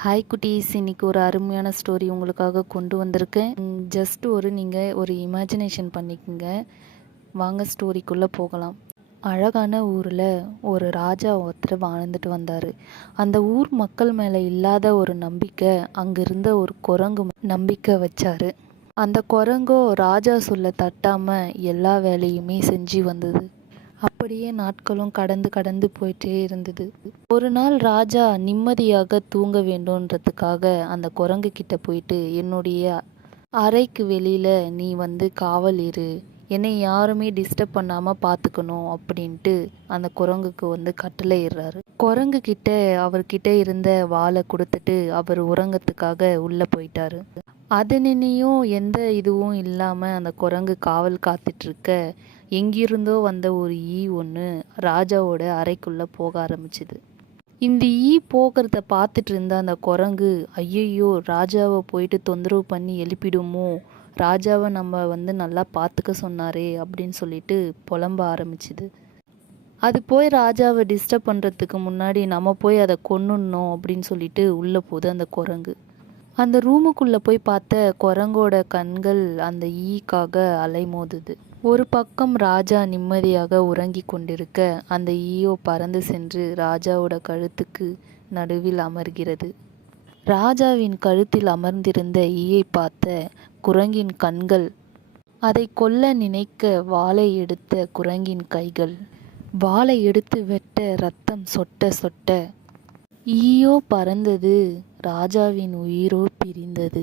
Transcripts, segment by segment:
Hi குட்டீஸ், இன்னைக்கு ஒரு அருமையான ஸ்டோரி உங்களுக்காக கொண்டு வந்திருக்கேன். ஜஸ்ட் நீங்கள் ஒரு இமேஜினேஷன் பண்ணிக்கோங்க. வாங்க ஸ்டோரிக்குள்ளே போகலாம். அழகான ஊரில் ஒரு ராஜா ஒருத்தர் வாழ்ந்துட்டு வந்தார். அந்த ஊர் மக்கள் மேலே இல்லாத ஒரு நம்பிக்கை அங்கே இருந்த ஒரு குரங்கு நம்பிக்கை வச்சார். அந்த குரங்கோ ராஜா சொல்ல தட்டாமல் எல்லா வேலையுமே செஞ்சு வந்தது. அப்படியே நாட்களும் கடந்து கடந்து போயிட்டே இருந்தது. ஒரு நாள் ராஜா நிம்மதியாக தூங்க வேண்டும்ன்றதுக்காக அந்த குரங்கு கிட்ட போயிட்டு, என்னுடைய அறைக்கு வெளியில நீ காவல் இரு, என்னை யாருமே டிஸ்டர்ப் பண்ணாம பார்த்துக்கணும் அப்படின்ட்டு அந்த குரங்குக்கு கட்டளை இடுறாரு. குரங்கு கிட்ட அவர்கிட்ட இருந்த வாளை கொடுத்துட்டு அவர் உறங்கத்துக்காக உள்ள போயிட்டாரு. அது நின்னையும் எந்த இதுவும் இல்லாம அந்த குரங்கு காவல் காத்துட்டு இருக்க, எங்கிருந்தோ வந்த ஒரு ஈ ஒன்று ராஜாவோட அறைக்குள்ளே போக ஆரம்பிச்சுது. இந்த ஈ போகிறத பார்த்துட்டு இருந்த அந்த குரங்கு, ஐயையோ ராஜாவை போயிட்டு தொந்தரவு பண்ணி எழுப்பிடுமோ, ராஜாவை நம்ம நல்லா பார்த்துக்க சொன்னாரே அப்படின்னு சொல்லிட்டு புலம்ப ஆரம்பிச்சுது. அது போய் ராஜாவை டிஸ்டர்ப் பண்ணுறதுக்கு முன்னாடி நம்ம போய் அதை கொன்னுடணும் அப்படின்னு சொல்லிட்டு உள்ளே போகுது அந்த குரங்கு. அந்த ரூமுக்குள்ளே போய் பார்த்த குரங்கோட கண்கள் அந்த ஈக்காக அலைமோதுது. ஒரு பக்கம் ராஜா நிம்மதியாக உறங்கி கொண்டிருக்க, அந்த ஈயோ பறந்து சென்று ராஜாவோட கழுத்துக்கு நடுவில் அமர்கிறது. ராஜாவின் கழுத்தில் அமர்ந்திருந்த ஈயை பார்த்த குரங்கின் கண்கள், அதை கொல்ல நினைக்க வாளை எடுத்த குரங்கின் கைகள், வாளை எடுத்து வெட்ட ரத்தம் சொட்ட சொட்ட ஈயோ பறந்தது, ராஜாவின் உயிரோ பிரிந்தது.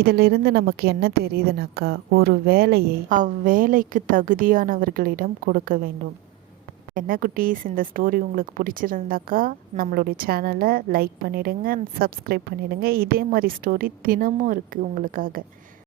இதிலிருந்து நமக்கு என்ன தெரியுதுனாக்கா, ஒரு வேலையை அவ்வேலைக்கு தகுதியானவர்களிடம் கொடுக்க வேண்டும். என்ன குட்டீஸ், இந்த ஸ்டோரி உங்களுக்கு பிடிச்சிருந்தாக்கா நம்மளுடைய சேனலை லைக் பண்ணிவிடுங்க, சப்ஸ்கிரைப் பண்ணிவிடுங்க. இதே மாதிரி ஸ்டோரி தினமும் இருக்குது உங்களுக்காக.